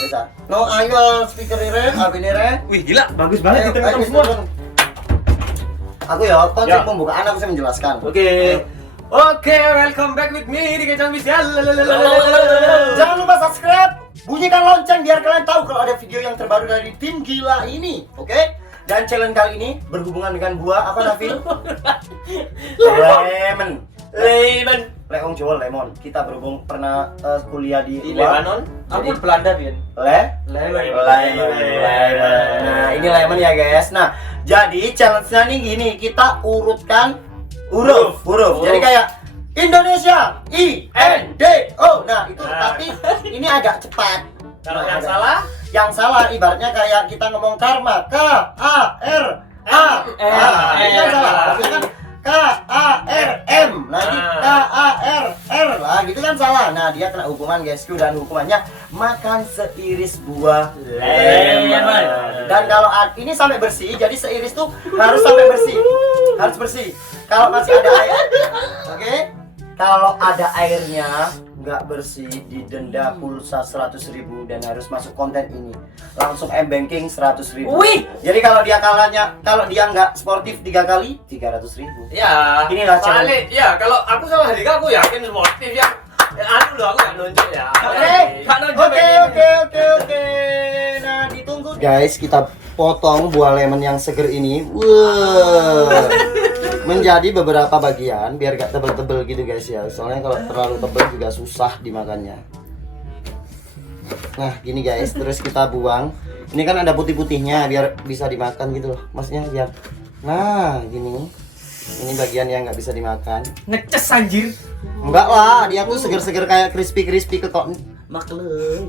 Bisa. No, ayo speaker ini, abinire. Wih gila, bagus banget kita Ayo, semua. Aku ya, konsep Ya. pembukaan aku bisa menjelaskan. Oke, welcome back with me di Kecang Bisa. Jangan lupa subscribe, bunyikan lonceng biar kalian tahu kalau ada video yang terbaru dari tim gila ini, oke? Dan challenge kali ini berhubungan dengan buah apa Nafil? Lemon. Leong Jawa lemon. Kita berhubung pernah kuliah di luar. Lebanon, Jadi- aku Belanda Bian. Lemon. Nah, ini lemon ya guys. Nah, jadi challenge-nya nih gini, kita urutkan huruf. Jadi kayak Indonesia I N D O. Nah, itu tapi ini agak cepat. Kalau Nah, yang agak- salah, yang salah ibaratnya kayak kita ngomong karma K A R A. Ini kan salah. Maksudnya kan K A R M. Nah, ini K A R R lah, gitu kan salah. Nah, dia kena hukuman guys, dan hukumannya makan seiris buah lemon. Dan kalau ini sampai bersih, jadi seiris tuh harus sampai bersih. Harus bersih. Kalau masih ada air, oke? Kalau ada airnya nggak bersih, didenda pulsa 100.000 dan harus masuk konten ini. Langsung m-banking 100.000. Wih. Jadi kalau dia nggak sportif 3 kali 300.000. ya. Inilah soalnya, ya kalau aku sama Hendrika aku yakin sportif ya. Anu loh, aku gak nunjuk ya. Oke. Nah, ditunggu guys, kita potong buah lemon yang seger ini. Wah. Menjadi beberapa bagian biar gak tebel-tebel gitu guys ya. Soalnya kalau terlalu tebel juga susah dimakannya. Nah, gini guys, terus kita buang. Ini kan ada putih-putihnya biar bisa dimakan gitu loh. Maksudnya biar. Nah, gini. Ini bagian yang nggak bisa dimakan. Ngeces anjir. Enggak lah, dia tuh seger-seger kayak crispy kekok. Makley.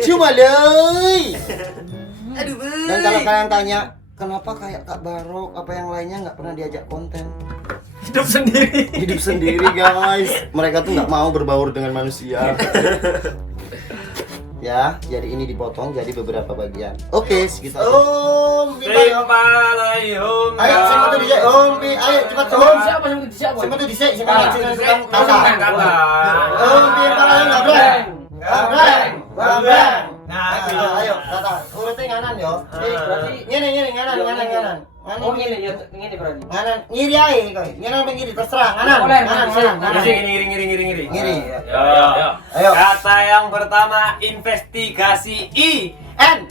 Cuma ley. Aduh, Dan kalau kalian tanya, kenapa kayak Kak Barok apa yang lainnya nggak pernah diajak konten? hidup sendiri. Hidup sendiri guys. Mereka tuh nggak mau berbaur dengan manusia. Ya, jadi ini dipotong jadi beberapa bagian. Oke, segitu aja. Ayo, siapa tuh DJ? Ayo cepat Siapa Siapa tuh DJ? Siapa Ah, tuh DJ? Gambreng. Nah, Ayo, kata. Urutin nganan yo. berarti Ngene nganan. oh ini ya, ini berarti. Nganan ngiri ae kowe. Nganan apa ngiri terserah. Nganan. Boleh, Nganan. ngiri. Ngiri. Yo. Ayo. Kata yang pertama investigasi I N.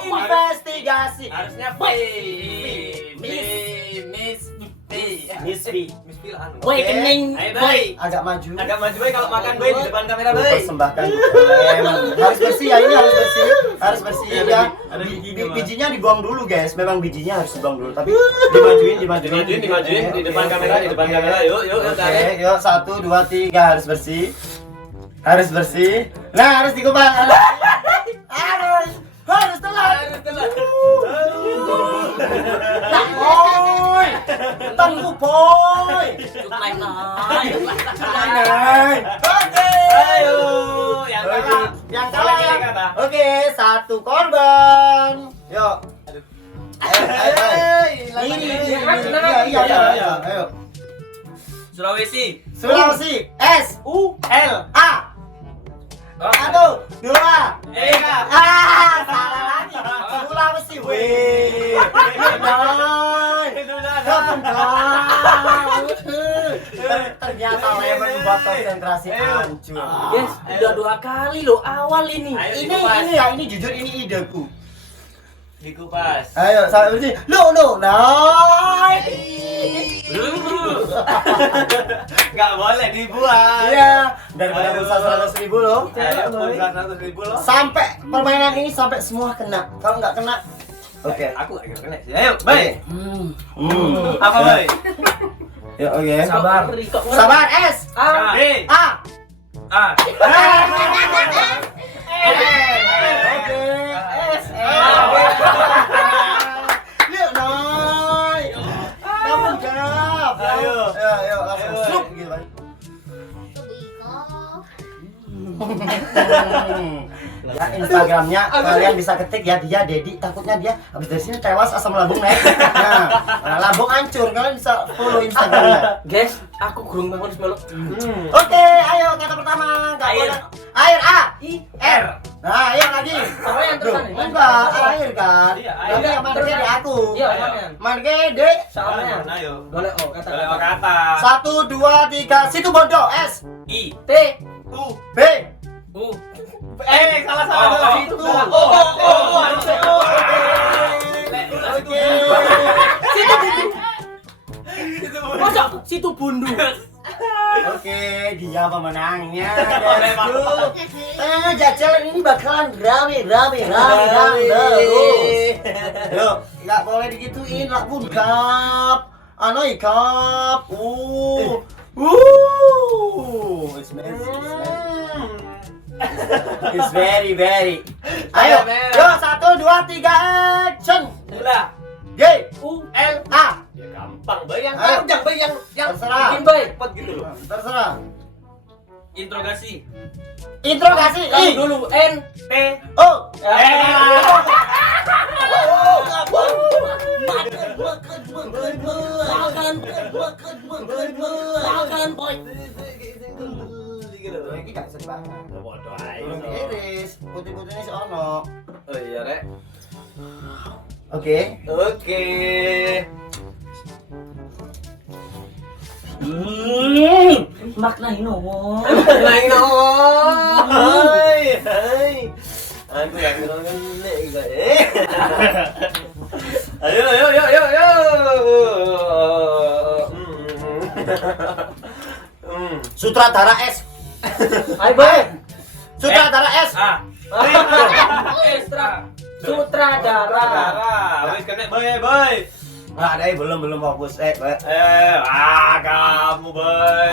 Investigasi. Harusnya P. Miss P lah anu. Boy, kening. Ayo boy. Agak maju. Agak maju boy kalau makan boy di depan kamera boy. Persembahkan harus bersih ya, ini harus bersih ya. Ada gigi Bijinya dibuang dulu guys, memang bijinya harus dibuang dulu, tapi dimajuin di depan kamera. Yuk. Oke, yuk 1 2 3 harus bersih. Nah, harus dikupas. Harus telat. Boy. Tunggu boy. Naik. Oke. Ayo, yang Yang kalah ya. Oke, 1 korban. Yuk. Ayo. Iya. Ayo. Sulawesi. S U L A. 1 2 salah lagi. Sulawesi. Wih. Ternyata lemon membuat konsentrasi hancur. Yes, udah 2 kali loh awal ini. Ini jujur ini ideku. Dikupas. Ayo, sampai bersih. No, naik. Nggak boleh dibuang. Iya, daripada pulsa 100.000 loh. Ayo, pulsa 100.000 loh. Sampai permainan ini sampai semua kena. Kalau nggak kena, oke. Aku nggak kira kena sih. Ayo, baik. Apa Ya. baik? Ya, oke. Sabar. Sabar, S Ah, D. A. A. Oke. S Yuk, naik. Kamu jawab. Ayo. Ayo, langsung Ayo. slup gitu kan. Ya Instagramnya kalian bisa ketik ya dia Dedi, takutnya dia habis dari sini tewas asam lambung naik. Nah, lambung hancur, kalian bisa follow Instagramnya. Guys, aku gurung banget meluk. Oke, ayo kata pertama. Nggak Air. boleh. Air A. I R. Nah, ayo lagi. Sama yang Duh, terusan nih. enggak, air kan. Iya, air. Tapi yang marke di aku. Iya, Ayo. sama. Marke D. Sama yang. Ayo. Boleh oh kata. Boleh kata. 1 2 3 situ bodoh S I. T U. B. U. Salah. Situ. Harusnya. Oke. Masa situ bundu. Oke, dia pemenangnya. Jajalan ini bakalan rame terus. Yo, nggak boleh digituin lah pun kap. Anoi kap. It's messy. It's very. Ayo, yo 1 2 3 action. Gula. G U. L A. Ya gampang, bayang. Ayo. Bayang yang Terserah. Bikin boy. cepat gitu loh. Terserah. Interogasi. Interogasi Kamu I dulu N T. O. Makan boy. Iki gak sedih banget. Bodoh aja. Belum iris, putih-putihnya si ono. Oh iya, Rek. Oke. Oke. Makna inomo. Lagi dong. Hai. Aku yang ngenek juga. Ayo. Sutradara S. Ayo boy. Sutradara S. Ekstra. Sutradara. Wis kena boy. Nah, deh belum fokus. Boy. Kamu boy.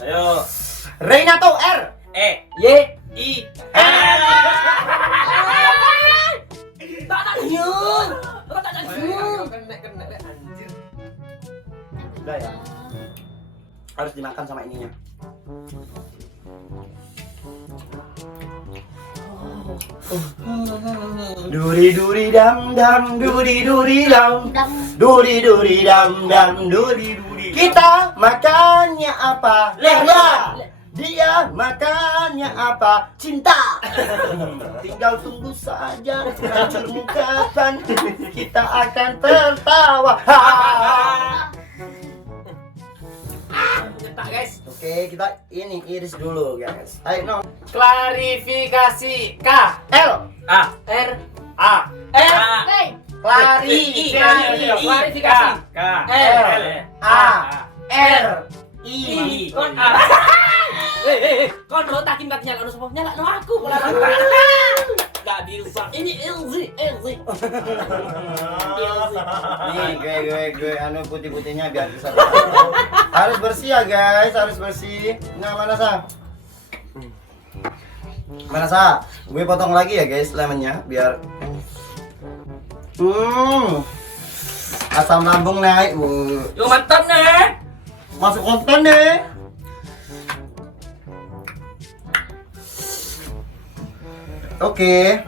Ayo. Reinato R. E. Y. I. Tak tak nyun. Tak tak nyun. Kena anjir. Udah ya. Harus dimakan sama ininya. Duri dam dam duri dam duri dam duri. Kita makannya apa? Lehla. Dia makannya apa? Cinta. Tinggal tunggu saja hancurmu kapan kita akan tertawa. Nyetak, guys. Oke, kita ini iris dulu, guys. Ayo, no. Klarifikasi K. L. A. R. A. F. Klarifikasi. K. L. A. R. I. Kon A. Kon lo takin kat nyala semua nyala no aku pola Gak bisa. Ini LZ. Nih, gue anu putih-putihnya biar bisa. Harus bersih ya, guys. Harus bersih. Nah, mana Sa? Mana Sa? Gue potong lagi ya, guys, lemonnya biar asam lambung naik. Yo mantap nih. Masuk konten deh. Oke.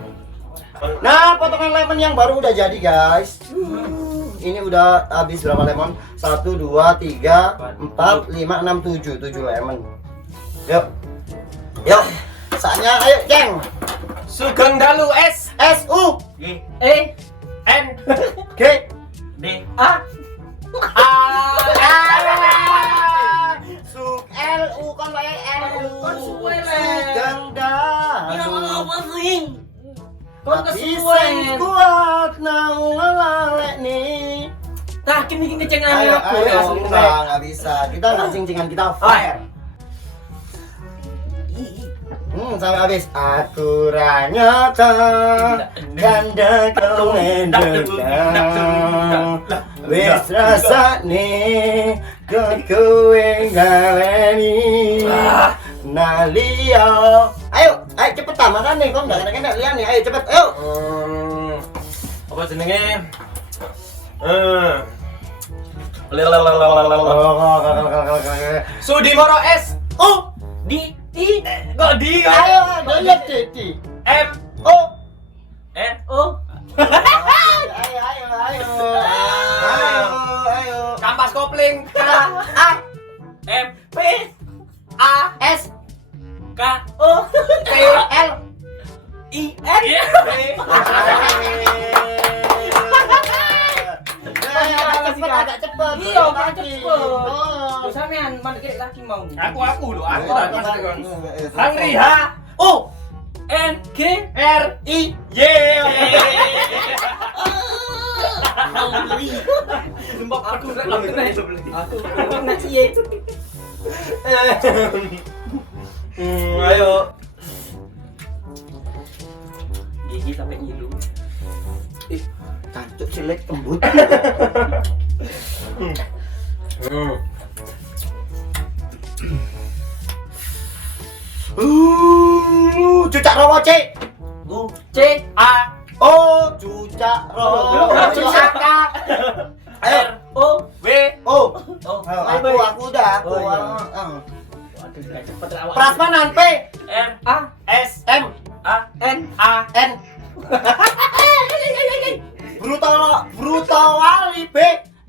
Nah, potongan lemon yang baru udah jadi, guys. Ini udah habis berapa lemon? 1 2 3 4 5 6 7 lemon. Yuk. Saatnya ayo, Ceng. Sugeng Dalu S. S U G. E. N. G D. A. Suk L U kan wae L U. Kon suwe, Le. Sugeng dah. Ini apa sih? Kon Tapi kesuwen. sing kuat nang ngelalek nih. Tah kini ngeceng Ayo, aku nggak bisa. Kita nggak cing-cingan, kita fire. Sampai habis. Aku ranyata ganda kau endang. Wis rasane kowe ngaleni. Nalia. Ayo cepet makan nih, kok nggak kena lian nih. Ayo cepet, ayo. Apa jenenge? Sudimoro S. Oh, di I. Kok di kok? Ayo, lihat Dedi. M Oh. N O. Ayo. Kampas kopling K A M P. A S K O. T L I. N. B. agak cepet. Iya, agak cepet. Oh. Lu sampean mana kek laki mau? Aku lho, aku Oh, tak pasti kon. Hangri Hangri ha. H O. N. G. R I. Y. Sumpah aku Kena sih ye. Ayo. Gigi sampai ngilu. Cancuk cilik kembut. Cucak rawa C. C. A Oh, cucak rawa. Cucak K. Ayo. R. O. W Oh. Oh. Ayo, aku udah. Aku. Oh, iya. Ang. Waduh, cepet lah. Prasmanan P. R A. S M. A N. A N. Brutawali B.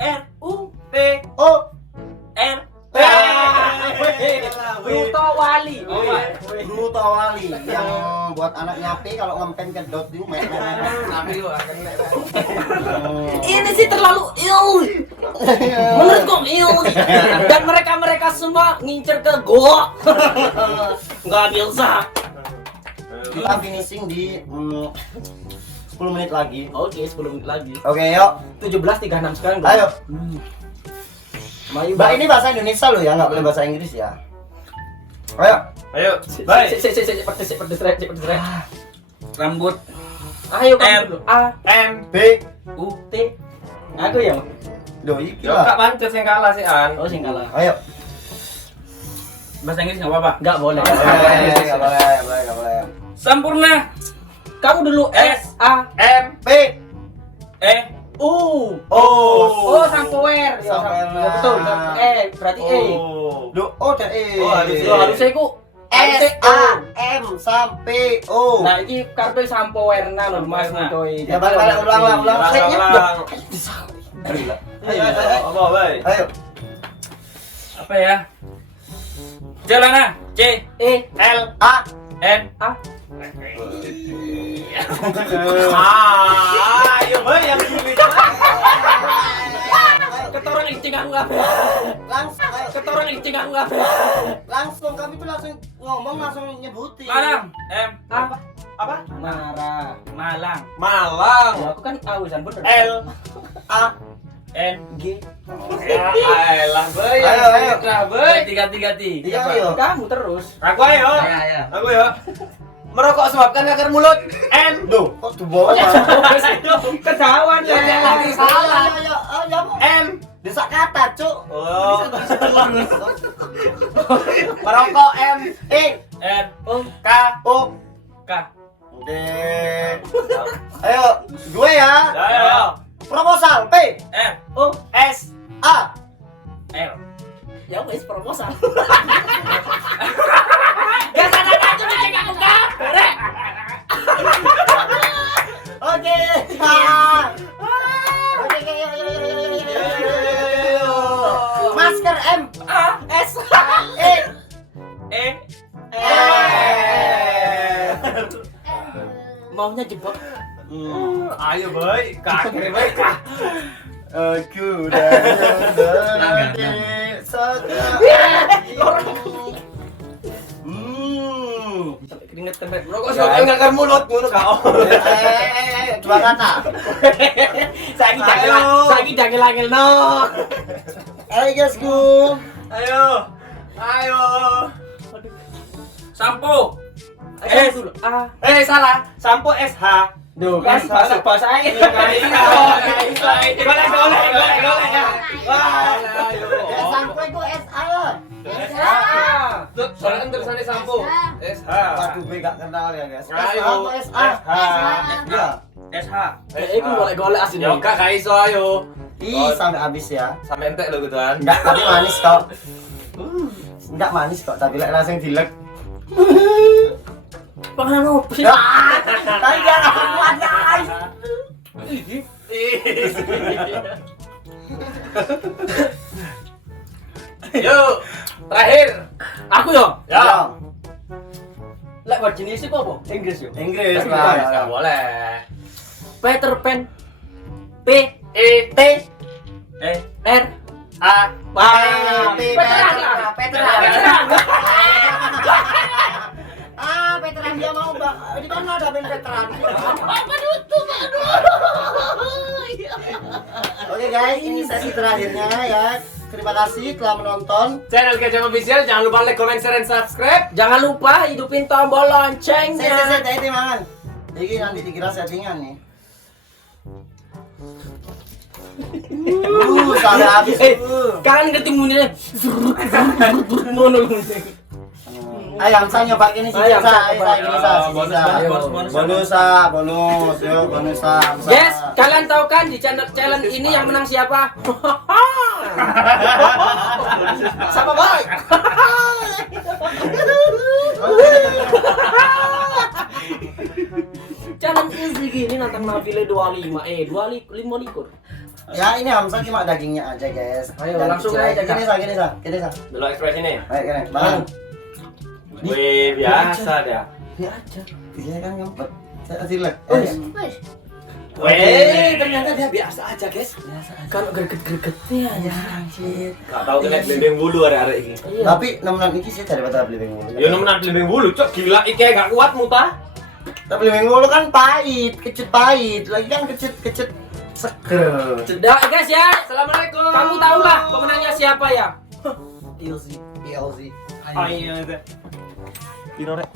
R U. T O. R Bruto Wali. Oh, iya. Brutawali yang buat anak nyapi kalau ngempen ke dot itu Tapi lu akan Ini sih terlalu menurutku dan mereka semua ngincer ke gua. Nggak bisa. Kita finishing di 10 menit lagi. Oke, 10 menit lagi. Oke, yuk. 17.36 sekarang. Ayo. Mayu. Mbak, ini bahasa Indonesia loh ya, nggak boleh bahasa Inggris ya. Ayo. Ayo, baik. Pedes. Rambut Ayo kamu M. dulu. A. M B. U. T. Aku ya. Do iki Yo lah. kak pancet sing kalah sih An. Oh, sing kalah. Ayo. Bahasa Inggris enggak apa-apa. Nggak boleh. Nggak boleh. Sempurna. Kamu dulu S. A. M P. E U. Oh. Oh, sampoer. Ya, Sampoer. ya betul. Berarti E. Do O dan E. Oh, harus E. Yo, harusnya ku S A M sampai O. Nah, ini kartu sampoerna lho, Mas Sampoerna. Mudoy. Ya, balik, ulang. Kayaknya Ayo. Apa, baik? Ayo. Apa ya? Celana C E. L A. N A. Ayo boy yang sulit. Ketorong incing aku kabeh. Ketorong incing aku kabeh. Langsung kami tuh langsung ngomong langsung nyebutin. Malang M Apa? apa? Marah. Malang. Ya, Malang. aku kan awusan bener. L A. N G. Ayolah boy. Ayo. Boy 3 Iya, ayo. Kamu terus. Aku ayo. Ayo. Aku ya. Merokok sebabkan kanker mulut. M Duh, kok dibawa? Ketahuan ya. Salah. Ayo. M Desa kata, Cuk. Oh. Merokok M E. N O. K O. K. Oke. Ayo, gue ya. Ayo. Proposal P. M O. S A. L. Ya wis proposal. Gak sadar aja ngecek aku kabeh. Oke. Masker M. A. S. E. E Maunya jebak. Ayo boy, kakek boy. Aku dan di Sampai keringet tempat. Merokok sebabkan kanker mulut, ngono kau. dua kata. Saiki jangil-angil no. Ayo guysku. Ayo. Ayo. Sampo. Ayo dulu. A. Salah. Sampo SH. Duh, kan bahasa aing. Golek ya. Wah, ayo. Sampai ku SA. Soalnya kan tulisannya sampo. SH. Waduh, gue gak kenal ya guys. Ayo. Atau SA? Iya. SH. Iku golek-golek asli. Ya enggak gak iso ayo. Ih, sampai habis ya. Sampai entek lho gitu kan. Enggak, tapi manis kok. Enggak manis kok, tapi lek langsung dilek. Panganan apa sih? Tapi dia akan kuat guys. Yuk, terakhir. Aku yo. Ya. Lek buat jenis itu apa? Inggris yo. Inggris Nggak lah. boleh. Peter Pan. P E T R A Veteran. Veteran dia mau Mbak. Di mana ada band veteran? Oke guys, ini sesi terakhirnya ya. Terima kasih telah menonton. Channel Kecam Official, jangan lupa like, comment, share, and subscribe. Jangan lupa hidupin tombol loncengnya. Saya mangan. Jadi nanti dikira settingan nih. Sampai habis. Kalian ngerti munirnya? Mono. Ayo, saya nyoba gini sih. Ayo, Saya gini bonus. bonus. Yuk, bonus. Yes, kalian tahu kan di challenge ini yang menang siapa? Siapa boy? Challenge ini gini nantang nafile 25 likur. Ya ini Hamzah cuma dagingnya aja guys. Ayo, Dan langsung kecil. aja, Kak. Gini sa. Dulu ekspresinya. Ayo keren. Bangun. Wih, biasa dah. Dia aja. Dia kan ngempet. Saya kasih leg. Wih, Ternyata dia biasa aja, guys. Kalau greget-gregetnya ya. Anjir. gak tau kena belimbing bulu arek-arek ini. Iya. Tapi nemenan iki sih daripada beli bulu. Ya nemenan belimbing bulu, cok gila iki gak kuat muta. Tapi beli bulu kan pahit, kecut pahit. Lagi kan kecut seger. Sudah, guys ya. Assalamualaikum. Kamu tahu lah pemenangnya siapa ya? Ilzi. Ayo. Pino rek.